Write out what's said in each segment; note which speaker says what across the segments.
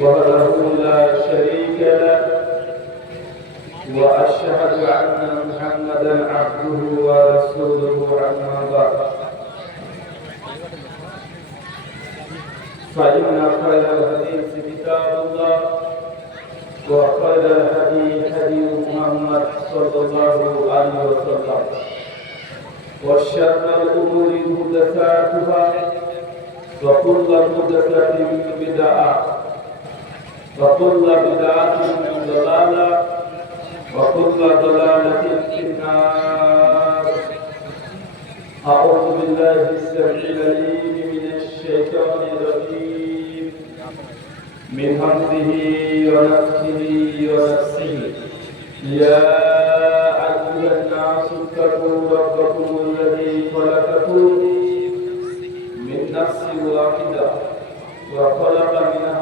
Speaker 1: وحده لا شريك له. وأشهد أن محمدا عبده ورسوله أما بعد. فإن خير الحديث كتاب الله وخير الهدي هدي محمد صلى الله عليه وسلم. وشر الأمور محدثاتها وكل محدثة بدعة وكل بدعة ضلالة وكل ضلالة في النار. أعوذ بالله السميع العليم من الشيطان الرجيم. من همزه ونفخه ونفسه. يا أيها الناس اتقوا ربكم الذي خلقكم من نفس واحدة وخلق منها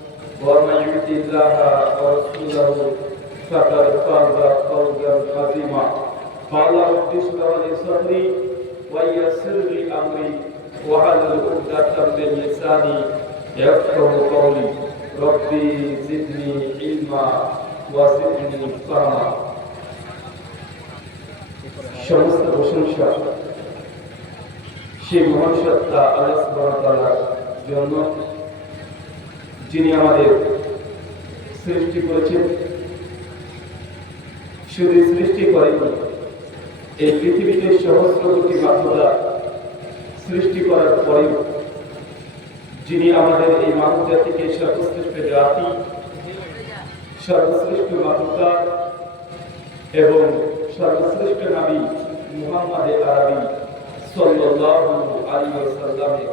Speaker 1: الله ورسوله فقد فاز فوزا عظيما قال رب اشرح لي صدري ويسر لي أمري واحلل عقدة من لساني يفقه قولي ربي زدني علما وزدني فهما সমস্ত প্রশংসা সেই মহান সত্তা আল্লাহ সুবহানাহু ওয়া তাআলার জন্য যিনি আমাদের সৃষ্টি করেছেন শুধু সৃষ্টি করেনি এই পৃথিবীতে সহস্র কোটি মানবতা সৃষ্টি করার পরেও যিনি আমাদের এই মানব জাতিকে সর্বশ্রেষ্ঠ জাতি, সর্বশ্রেষ্ঠ মানবতা এবং সর্বশ্রেষ্ঠ নবী মুহাম্মদ আরবি সাল্লাল্লাহু আলাইহি ওয়াসাল্লামের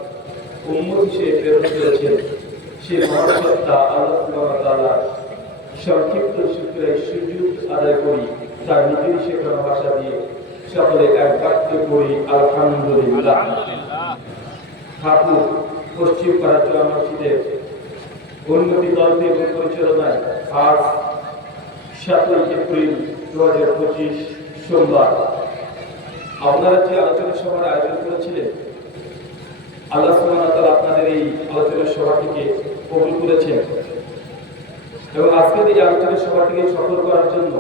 Speaker 1: উম্মত হিসেবে প্রেরণ করেছেন সে মহাসত্তা আল্লাহ সংক্ষিপ্ত সূত্রে সুযোগ আদায় করি, তার নিজের শেখানো ভাষা দিয়ে সকলে এক বাক্য করি আলহামদুলিল্লাহ। ঠাকুর, পশ্চিম পাড়াচলা মসজিদের উন্নতি দলটি এবং পরিচালনায় আজ সাতই এপ্রিল দু হাজার পঁচিশ সোমবার। আপনারা যে আলোচনা সভার আয়োজন করেছিলেন, আল্লাহ তাআলা আপনাদের এই আলোচনা সভাটিকে কবুল করেছেন। এবং আজকের এই আলোচনা সভাটিকে সফল করার জন্য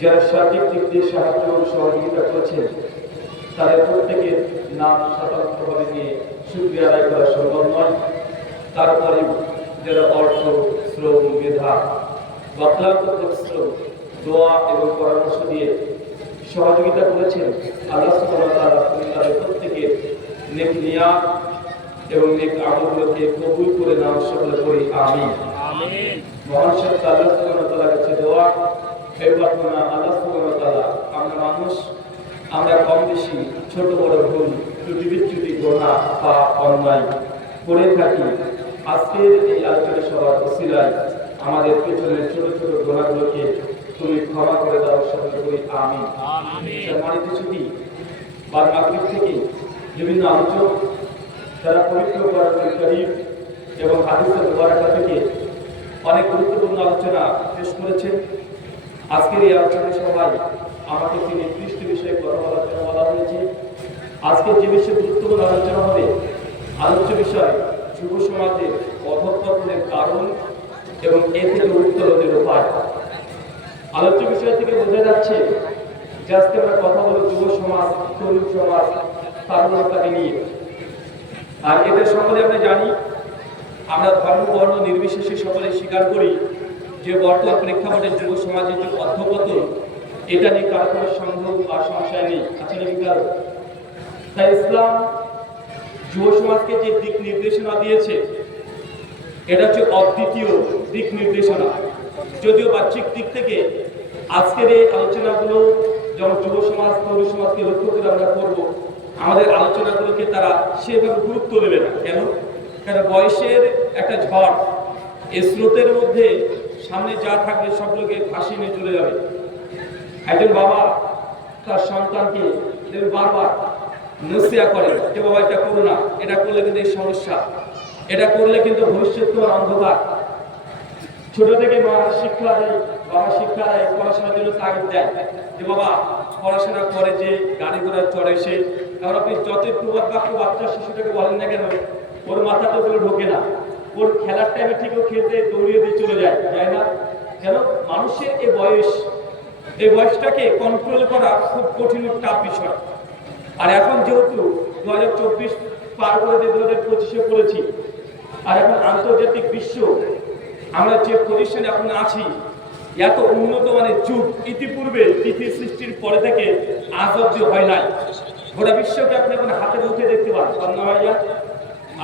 Speaker 1: যারা সার্বিক দিক দিয়ে সাহায্য এবং সহযোগিতা করেছেন, তাদের প্রত্যেকের নাম স্বতন্ত্রভাবে নিয়ে সুক্রিয়া আদায় করা সম্ভব নয়। তারপরে যারা অর্থ, শ্রম, মেধা বা ক্লান্ত পরিশ্রম দোয়া এবং পরামর্শ দিয়ে সহযোগিতা করেছেন, আল্লাহ তাদের প্রত্যেকের নেক নিয়াত এবং নেক আমলগুলোকে কবুল করে নাও সকলে করি আমিন।
Speaker 2: আমিন।
Speaker 1: আল্লাহ সুবহানাহু কাছে দোয়া এই প্রার্থনা আল্লাহ সুবহানাহু আমরা মানুষ আমরা কম বেশি ছোট বড় ভুল ত্রুটি বিচ্যুতি গোনা বা অন্যায় করে থাকি। আজকের এই আলোচনা সভার ওসিলায় আমাদের পেছনের ছোট ছোট গোনাগুলোকে তুমি ক্ষমা করে দাও করি। আমিন। সম্মানিত ছুটি বা থেকে বিভিন্ন আলোচক যারা পবিত্র কারীম এবং হাদিসের থেকে অনেক গুরুত্বপূর্ণ আলোচনা পেশ করেছেন। আজকের এই আলোচনা সবাই আমাকে একটি নির্দিষ্ট বিষয়ে কথা বলার জন্য বলা হয়েছে। আজকের যে বিষয়ে গুরুত্বপূর্ণ আলোচনা হবে, আলোচ্য বিষয় যুব সমাজের অধঃপতনের কারণ এবং এ থেকে উত্তরণের উপায়। আলোচ্য বিষয় থেকে বোঝা যাচ্ছে, যে আজকে আমরা কথা বলব যুব সমাজ, তরুণ সমাজ তারুণতাকে নিয়ে। আর এদের সকলে আমরা জানি আমরা ধর্ম বর্ণ নির্বিশেষে সকলে স্বীকার করি যে বর্তমান প্রেক্ষাপটে যুব সমাজের যে অধ্যপতন এটা নিয়ে কারও কোনো সন্দেহ বা সংশয় নেই আছে নাকি কারও তাই ইসলাম যুব সমাজকে যে দিক নির্দেশনা দিয়েছে, এটা হচ্ছে অদ্বিতীয় দিক নির্দেশনা। যদিও বাহ্যিক দিক থেকে আজকের এই আলোচনাগুলো যেমন যুব সমাজ, তরুণ সমাজকে লক্ষ্য করে আমরা করব, আমাদের আলোচনাগুলোকে তারা সেভাবে গুরুত্ব দেবে না। কেন? কেন বয়সের একটা ঝড় এই স্রোতের মধ্যে সামনে যা থাকবে সবগুলোকে ভাসিয়ে নিয়ে চলে যাবে। একজন বাবা তার সন্তানকে বারবার নসিয়া করে যে বাবা, এটা করো না, এটা করলে কিন্তু এই সমস্যা, এটা করলে কিন্তু ভবিষ্যৎ তোমার অন্ধকার। ছোট থেকে মা শিক্ষা দেয়, বাবা শিক্ষা দেয়, পড়াশোনার জন্য তাগিদ দেয়। যে বাবা, পড়াশোনা করে যে গাড়ি ঘোড়া চড়ে সে। কারণ আপনি যতই প্রবাদ বাক্য বাচ্চা শিশুটাকে বলেন না কেন ওর মাথা তো ওগুলো ঢোকে না। ওর খেলার টাইমে ঠিক ও খেলতে দৌড়িয়ে দিয়ে চলে যায় যায় না। কেন? মানুষের এই বয়স এই বয়সটাকে কন্ট্রোল করা খুব কঠিন টাফ বিষয়। আর এখন যেহেতু দু হাজার চব্বিশ পার করে দিয়ে দু হাজার পঁচিশে পড়েছি, আর এখন আন্তর্জাতিক বিশ্ব, আমরা যে পজিশনে এখন আছি, এত উন্নত মানের যুগ ইতিপূর্বে পৃথিবী সৃষ্টির পরে থেকে আজ অব্দি হয় নাই। গোটা বিশ্বকে আপনি এখন হাতে মুখে দেখতে পান।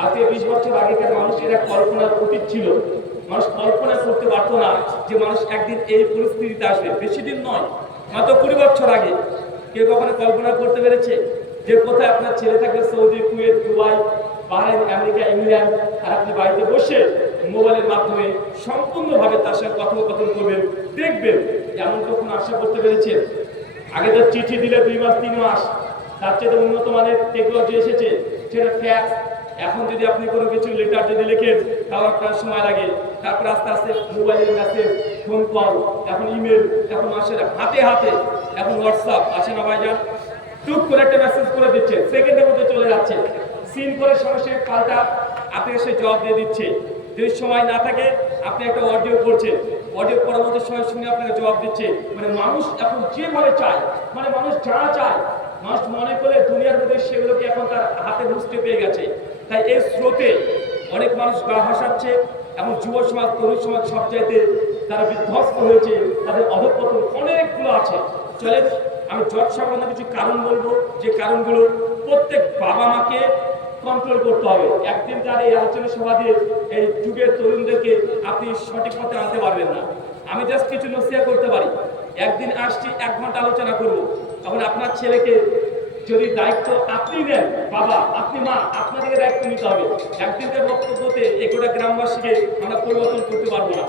Speaker 1: আজকে বিশ বছর আগেকার মানুষের এক কল্পনার অতীত ছিল। মানুষ কল্পনা করতে পারতো না যে মানুষ একদিন এই পরিস্থিতিতে আসবে। বেশি দিন নয়, মাত্র কুড়ি বছর আগে। কেউ কখনো কল্পনা করতে পেরেছে যে কোথায় আপনার ছেলে থাকবে Saudi, Kuwait, Dubai, Bahrain, America, England, আর আপনি বাড়িতে বসে মোবাইলের মাধ্যমে সম্পূর্ণভাবে তার সঙ্গে কথোপকথন করবেন, দেখবেন এমন কখনো আশা করতে পেরেছেন আগে তো চিঠি দিলে দুই মাস, তিন মাস, তার চেয়ে উন্নত মানের টেকনোলজি এসেছে সেটা ফ্যাক্স এখন যদি আপনি কোনো কিছু লেটার যদি লেখেন, তাও আপনার সময় লাগে। তারপর আস্তে আস্তে মোবাইলের মেসেজ ফোন কল এখন ইমেল এখন মানুষের হাতে হাতে, এখন হোয়াটসঅ্যাপ আছে না ভাইজান। টুক করে একটা মেসেজ করে দিচ্ছে সেকেন্ডের মধ্যে চলে যাচ্ছে। সিন করে সরাসরি পাল্টা আপনাকে সে জবাব দিয়ে দিচ্ছে। যদি সময় না থাকে, আপনি একটা অডিও করছেন। অডিও পরবর্তী সময় শুনে আপনাকে জবাব দিচ্ছে। মানে মানুষ এখন যেভাবে চায় মানে মানুষ যা চায়, মানুষ মনে করে দুনিয়ার মধ্যে সেগুলোকে এখন তার হাতে বুঝতে পেয়ে গেছে। তাই এই স্রোতে অনেক মানুষ গা ভাসাচ্ছে এবং যুব সমাজ, তরুণ সমাজ সব চাইতে তারা বিধ্বস্ত হয়েছে, তাদের অধপতন অনেকগুলো আছে। চলে আমি জট সংক্রান্ত কিছু কারণ বলব। যে কারণগুলো প্রত্যেক বাবা মাকে কন্ট্রোল করতে হবে। একদিন তার এই আলোচনা সভা দিয়ে এই যুগের তরুণদেরকে আপনি সঠিক পথে আনতে পারবেন না। আমি জাস্ট কিছু নসিয়া করতে পারি। একদিন আসছি, এক ঘণ্টা আলোচনা করব। তখন আপনার ছেলেকে যদি দায়িত্ব আপনি নেন, বাবা, আপনি মা, আপনাদেরকে দায়িত্ব নিতে হবে। একদিনের বক্তব্যতে একটা গ্রামবাসীকে আমরা পরিবর্তন করতে পারব না।